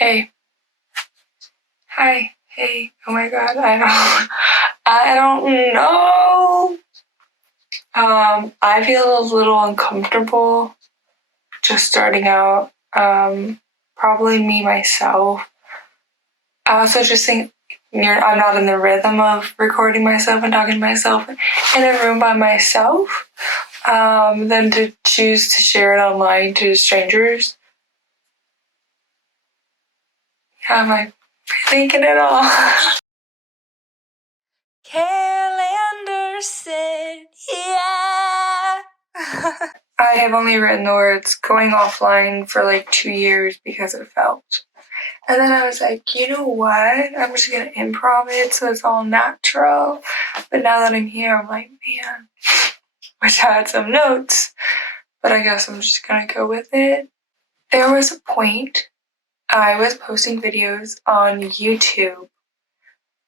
Hey. Hi. Hey. Oh my god, I don't know. I feel a little uncomfortable just starting out. Probably me myself. I also just think I'm not in the rhythm of recording myself and talking to myself in a room by myself. Than to choose to share it online to strangers. How am I thinking it all? Kail Anderson, yeah. I have only written the words going offline for like 2 years because it felt. And then I was like, you know what? I'm just gonna improv it so it's all natural. But now that I'm here, I'm like, man, wish I had some notes. But I guess I'm just gonna go with it. There was a point I was posting videos on YouTube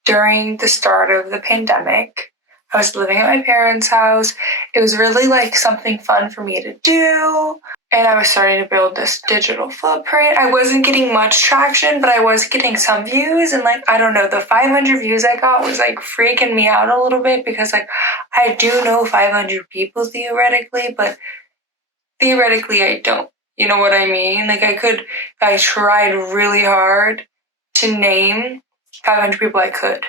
during the start of the pandemic. I was living at my parents' house. It was really like something fun for me to do. And I was starting to build this digital footprint. I wasn't getting much traction, but I was getting some views. And like, I don't know, the 500 views I got was like freaking me out a little bit because like, I do know 500 people theoretically, but theoretically I don't. You know what I mean? Like I tried really hard to name 500 people I could.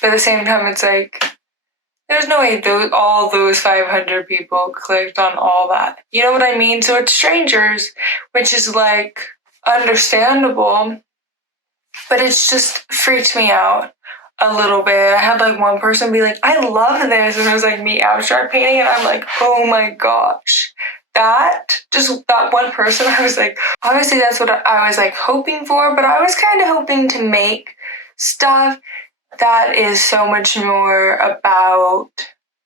But at the same time, it's like, there's no way all those 500 people clicked on all that. You know what I mean? So it's strangers, which is like understandable, but it's just freaked me out a little bit. I had like one person be like, I love this. And it was like me abstract painting. And I'm like, oh my gosh. That one person, I was like, obviously that's what I was like hoping for, but I was kind of hoping to make stuff that is so much more about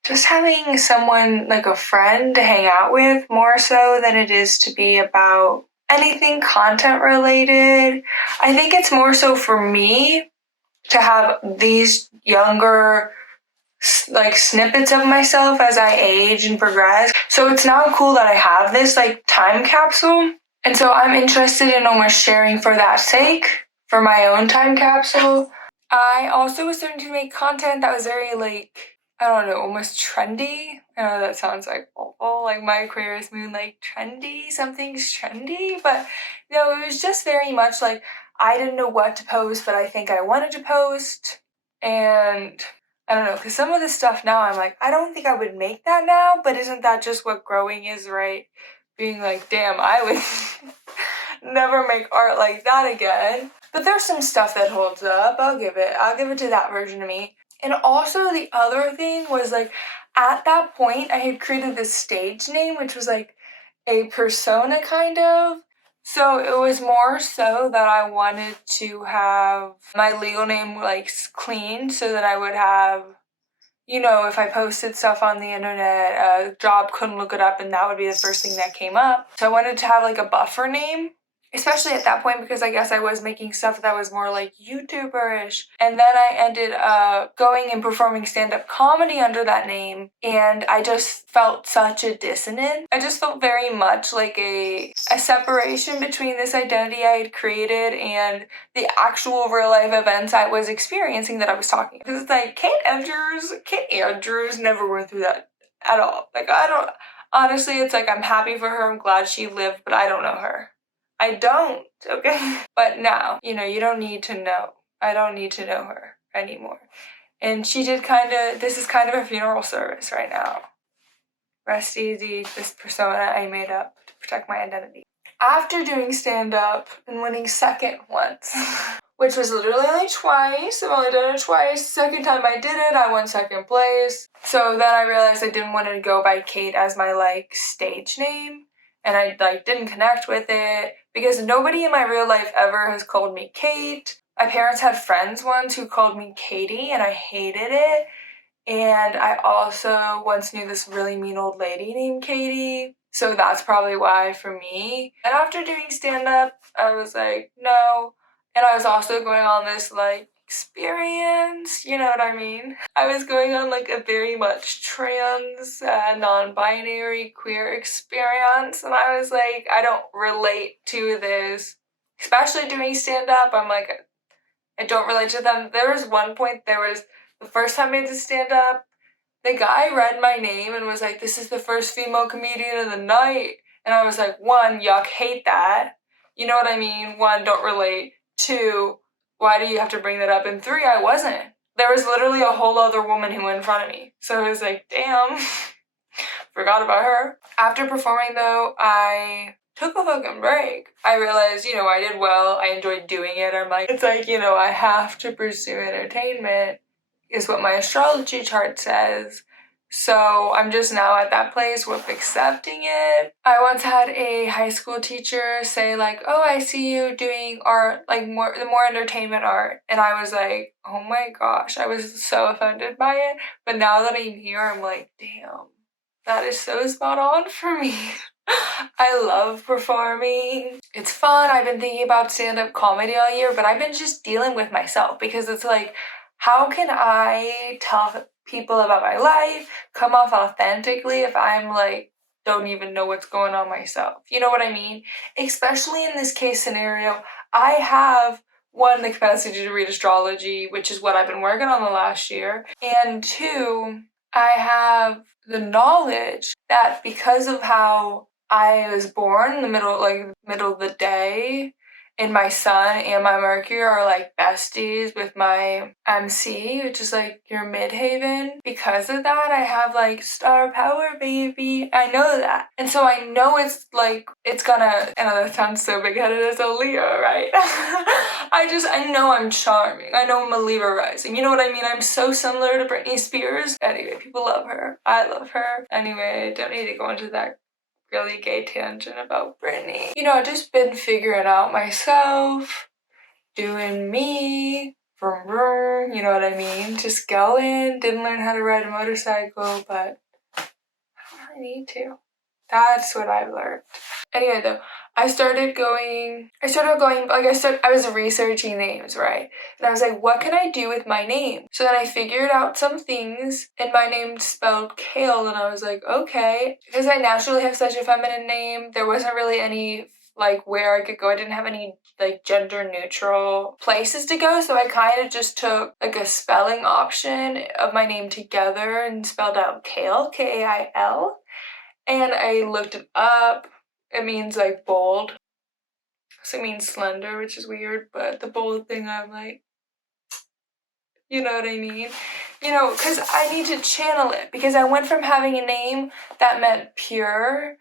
just having someone like a friend to hang out with more so than it is to be about anything content related. I think it's more so for me to have these younger like snippets of myself as I age and progress. So it's now cool that I have this like time capsule. And so I'm interested in almost sharing for that sake, for my own time capsule. I also was starting to make content that was very like, I don't know, almost trendy. I know that sounds like awful, like my Aquarius moon, like trendy, something's trendy. But no, it was just very much like, I didn't know what to post, but I think I wanted to post. And I don't know, because some of the stuff now I'm like, I don't think I would make that now, but isn't that just what growing is, right? Being like, damn, I would never make art like that again. But there's some stuff that holds up. I'll give it to that version of me. And also the other thing was like, at that point, I had created this stage name, which was like a persona kind of. So it was more so that I wanted to have my legal name like clean so that I would have, you know, if I posted stuff on the internet, a job couldn't look it up and that would be the first thing that came up. So I wanted to have like a buffer name, especially at that point because I guess I was making stuff that was more like YouTuber-ish. And then I ended up going and performing stand-up comedy under that name, and I just felt such a dissonance. I just felt very much like a separation between this identity I had created and the actual real life events I was experiencing that I was talking. Because it's like Kate Andrews never went through that at all. Like honestly, it's like I'm happy for her, I'm glad she lived, but I don't know her. I don't, okay? But now, you know, you don't need to know. I don't need to know her anymore. And this is kind of a funeral service right now. Rest easy, this persona I made up to protect my identity. After doing stand-up and winning second once, which was literally only twice, I've only done it twice. Second time I did it, I won second place. So then I realized I didn't want to go by Kate as my like stage name. And I like didn't connect with it because nobody in my real life ever has called me Kate. My parents had friends once who called me Katie and I hated it. And I also once knew this really mean old lady named Katie. So that's probably why for me. And after doing stand-up, I was like, no. And I was also going on this like experience, you know what I mean? I was going on like a very much trans, non-binary, queer experience, and I was like, I don't relate to this especially doing stand-up. I'm like, I don't relate to them. There was one point, the first time I did stand-up, the guy read my name and was like, this is the first female comedian of the night. And I was like, 1, yuck, hate that. You know what I mean? 1, don't relate. 2, why do you have to bring that up? And 3, I wasn't. There was literally a whole other woman who went in front of me. So I was like, damn, forgot about her. After performing though, I took a fucking break. I realized, I did well. I enjoyed doing it. I'm like, it's like, I have to pursue entertainment is what my astrology chart says. So I'm just now at that place with accepting it. I once had a high school teacher say like, oh, I see you doing art, like the more entertainment art. And I was like, oh my gosh, I was so offended by it. But now that I'm here, I'm like, damn, that is so spot on for me. I love performing. It's fun. I've been thinking about stand-up comedy all year, but I've been just dealing with myself because it's like, how can I tell people about my life, come off authentically if I'm like, don't even know what's going on myself? You know what I mean? Especially in this case scenario, I have 1, the capacity to read astrology, which is what I've been working on the last year. And 2, I have the knowledge that because of how I was born in the middle of the day, and my sun and my Mercury are like besties with my MC, which is like your midhaven. Because of that, I have like star power, baby. I know that. And so I know it's like, it's gonna, and that sounds so big-headed as a Leo, right? I know I'm charming. I know I'm a Libra rising. You know what I mean? I'm so similar to Britney Spears. Anyway, people love her. I love her. Anyway, don't need to go into that really gay tangent about Britney. I've just been figuring out myself, doing me, vroom vroom, you know what I mean? Just going, didn't learn how to ride a motorcycle, but I need to. That's what I've learned. Anyway though, I was researching names, right? And I was like, what can I do with my name? So then I figured out some things, and my name's spelled Kail, and I was like, okay. Because I naturally have such a feminine name, there wasn't really any, like, where I could go. I didn't have any, like, gender neutral places to go, so I kind of just took, like, a spelling option of my name together and spelled out Kail, Kail. And I looked it up. It means like bold. So it means slender, which is weird, but the bold thing, I'm like, you know what I mean? Because I need to channel it. Because I went from having a name that meant pure,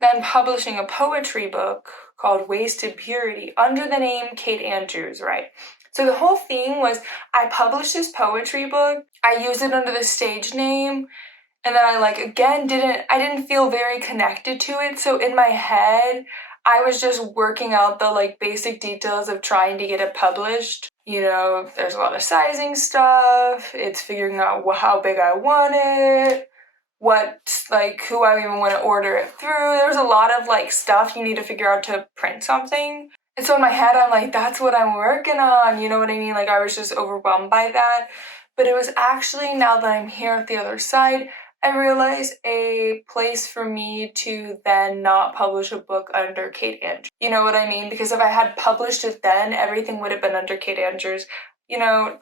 then publishing a poetry book called Wasted Purity under the name Kate Andrews, right? So the whole thing was I published this poetry book. I used it under the stage name. And then I didn't feel very connected to it. So in my head, I was just working out the basic details of trying to get it published. There's a lot of sizing stuff. It's figuring out how big I want it, who I even want to order it through. There's a lot of stuff you need to figure out to print something. And so in my head, I'm like, that's what I'm working on. You know what I mean? I was just overwhelmed by that. But it was actually, now that I'm here at the other side, I realized a place for me to then not publish a book under Kate Andrews. You know what I mean? Because if I had published it then, everything would have been under Kate Andrews.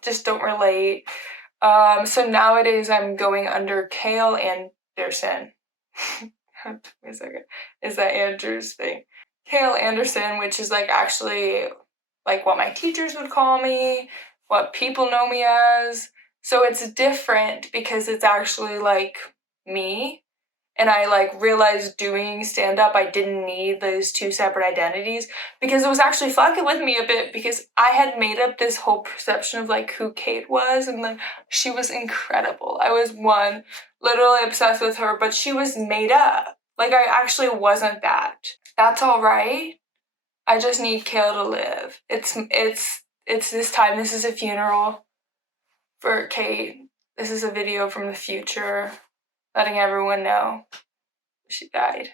Just don't relate. So nowadays I'm going under Kail Anderson. Wait a second. Is that Andrews thing? Kail Anderson, which is actually what my teachers would call me, what people know me as. So it's different because it's actually me. And I realized doing stand-up I didn't need those 2 separate identities because it was actually fucking with me a bit because I had made up this whole perception of who Kate was, and she was incredible. I was literally obsessed with her, but she was made up. I actually wasn't that. That's alright. I just need Kail to live. It's this time. This is a funeral for Kate. This is a video from the future letting everyone know she died.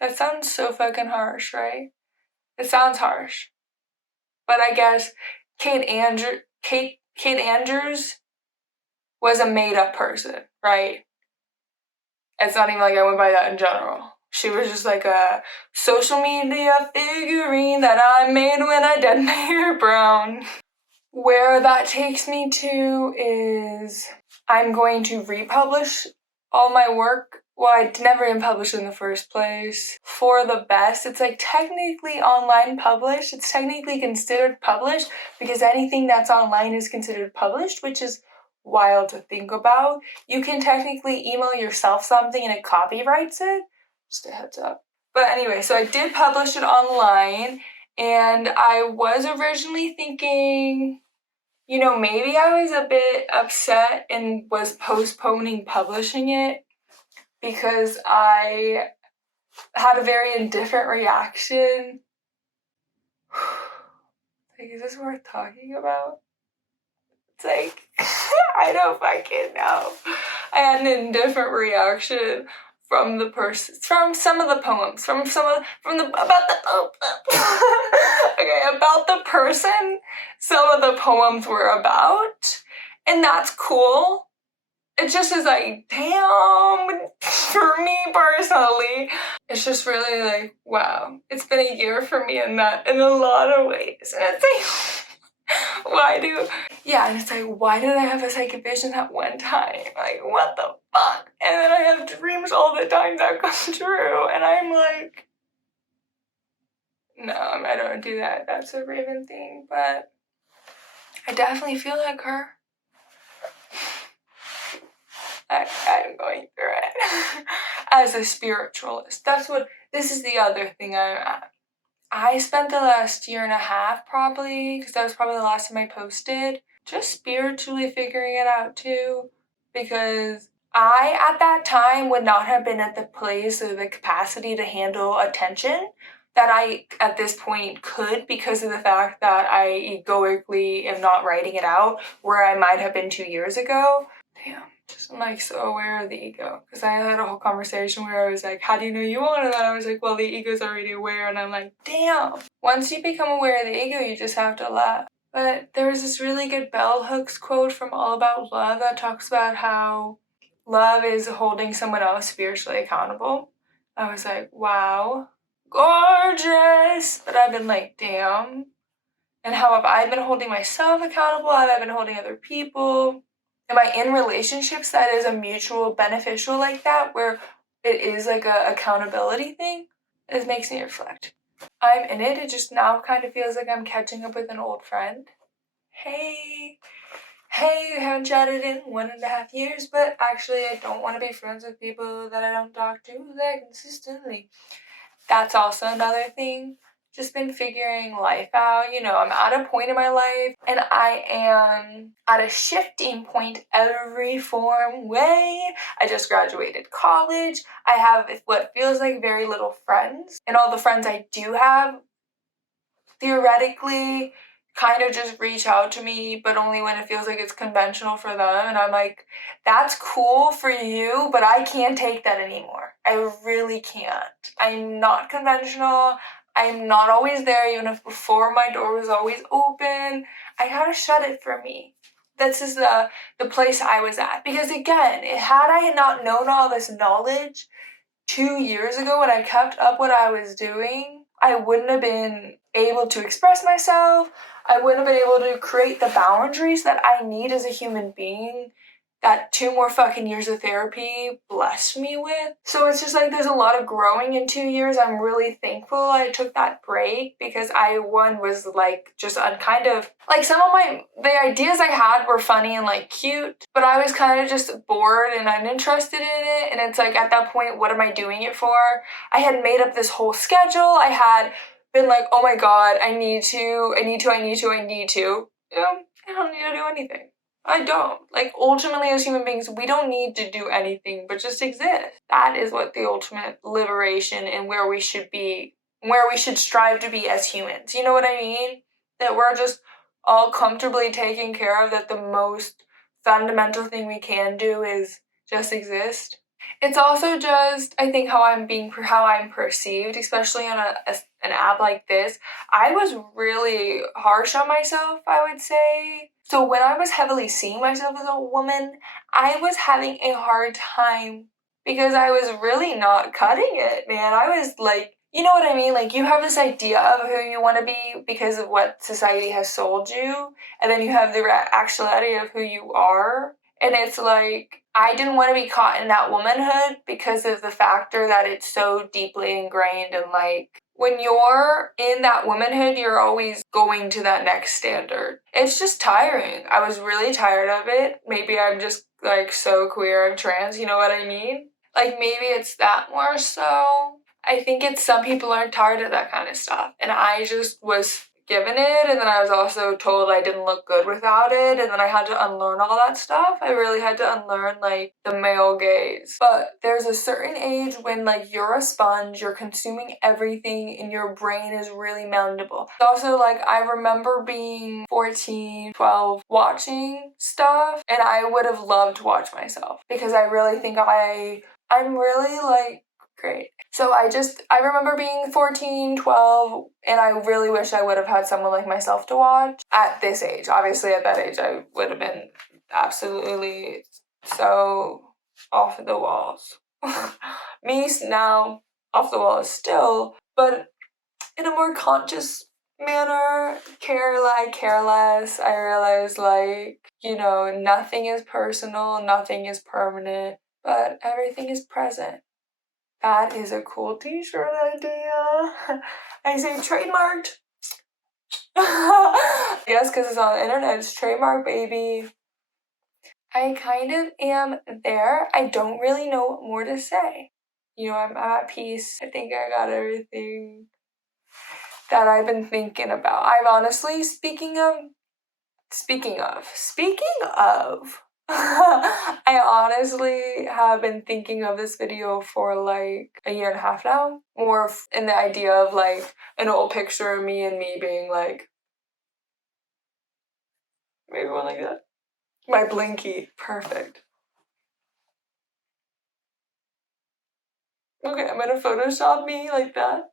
That sounds so fucking harsh, right? It sounds harsh. But I guess Kate Andrews was a made-up person, right? It's not even I went by that in general. She was just like a social media figurine that I made when I dyed my hair brown. Where that takes me to is I'm going to republish all my work. Well, I never even published in the first place. For the best, it's like technically online published. It's technically considered published because anything that's online is considered published, which is wild to think about. You can technically email yourself something and it copyrights it. Just a heads up. But anyway, so I did publish it online, and I was originally thinking, maybe I was a bit upset and was postponing publishing it because I had a very indifferent reaction. Like, is this worth talking about? It's like, I don't fucking know. I had an indifferent reaction from the person, from some of the poems, about the person some of the poems were about, and that's cool. It just is like, damn, for me personally, it's just really like, wow, it's been a year for me in a lot of ways, and it's like, and it's like, why did I have a psychic vision that one time? Like, what the fuck? And then I have dreams all the time that come true, and I'm like, no, I don't do that. That's a Raven thing, but I definitely feel like her. I'm going through it. As a spiritualist. This is the other thing I'm at. I spent the last year and a half probably, because that was probably the last time I posted, just spiritually figuring it out too, because I, at that time, would not have been at the place or the capacity to handle attention that I, at this point, could, because of the fact that I egoically am not writing it out, where I might have been 2 years ago. Damn. I'm like so aware of the ego, because I had a whole conversation where I was like, how do you know you want? And then I was like, well, the ego's already aware. And I'm like, damn. Once you become aware of the ego, you just have to laugh. But there was this really good bell hooks quote from All About Love that talks about how love is holding someone else spiritually accountable. I was like, wow, gorgeous. But I've been like, damn. And how have I been holding myself accountable? Have I been holding other people? Am I in relationships that is a mutual beneficial like that, where it is like a accountability thing? It makes me reflect. I'm in it. It just now kind of feels like I'm catching up with an old friend. Hey, we haven't chatted in 1.5 years, but actually I don't want to be friends with people that I don't talk to that consistently. That's also another thing. Just been figuring life out. I'm at a point in my life, and I am at a shifting point every form way. I just graduated college. I have what feels like very little friends, and all the friends I do have theoretically kind of just reach out to me, but only when it feels like it's conventional for them. And I'm like, that's cool for you, but I can't take that anymore. I really can't. I'm not conventional. I'm not always there, even if before my door was always open. I gotta shut it for me. This is the place I was at. Because again, had I not known all this knowledge 2 years ago when I kept up what I was doing, I wouldn't have been able to express myself. I wouldn't have been able to create the boundaries that I need as a human being that 2 more fucking years of therapy blessed me with. So it's just like there's a lot of growing in 2 years. I'm really thankful I took that break, because I, one, was like just kind of like some of the ideas I had were funny and like cute, but I was kind of just bored and uninterested in it. And it's like at that point, what am I doing it for? I had made up this whole schedule. I had been like, oh my god, I need to. I don't need to do anything. I don't. Like, ultimately, as human beings, we don't need to do anything but just exist. That is what the ultimate liberation and where we should be, where we should strive to be as humans. You know what I mean? That we're just all comfortably taken care of, that the most fundamental thing we can do is just exist. It's also just, I think, how I'm perceived, especially on an app like this. I was really harsh on myself, I would say. So when I was heavily seeing myself as a woman, I was having a hard time because I was really not cutting it, man. I was like, you know what I mean? Like, you have this idea of who you want to be because of what society has sold you, and then you have the actuality of who you are. And it's like, I didn't want to be caught in that womanhood because of the factor that it's so deeply ingrained and like, when you're in that womanhood, you're always going to that next standard. It's just tiring. I was really tired of it. Maybe I'm just like so queer and trans, you know what I mean? Like maybe it's that more so. I think it's some people aren't tired of that kind of stuff. And I just was given it, and then I was also told I didn't look good without it, and then I had to unlearn all that stuff. I really had to unlearn like the male gaze. But there's a certain age when like you're a sponge, you're consuming everything, and your brain is really malleable. Also, like I remember being 14, 12, watching stuff, and I would have loved to watch myself because I really think I'm really like great. So I remember being 14, 12, and I really wish I would have had someone like myself to watch at this age. Obviously, at that age, I would have been absolutely so off the walls. Me now, off the walls still, but in a more conscious manner. I care less. I realize, like, you know, nothing is personal, nothing is permanent, but everything is present. That is a cool t-shirt idea. I say trademarked. Yes, because it's on the internet. It's trademark, baby. I kind of am there. I don't really know what more to say. You know, I'm at peace. I think I got everything that I've been thinking about. I've honestly, speaking of, I honestly have been thinking of this video for like a year and a half now. More in the idea of like an old picture of me and me being like, maybe one like that. My blinky. Perfect. Okay, I'm gonna Photoshop me like that.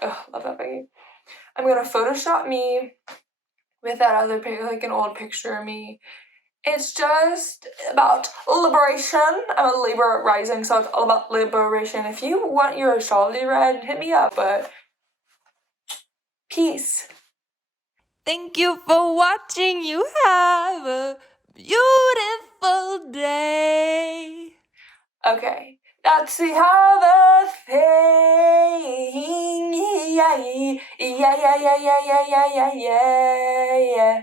Ugh, love that baby. I'm gonna Photoshop me with that other picture, like an old picture of me. It's just about liberation. I'm a Libra rising, so it's all about liberation. If you want your astrology read, hit me up, but peace. Thank you for watching. You have a beautiful day. Okay, that's the other thing. Yeah.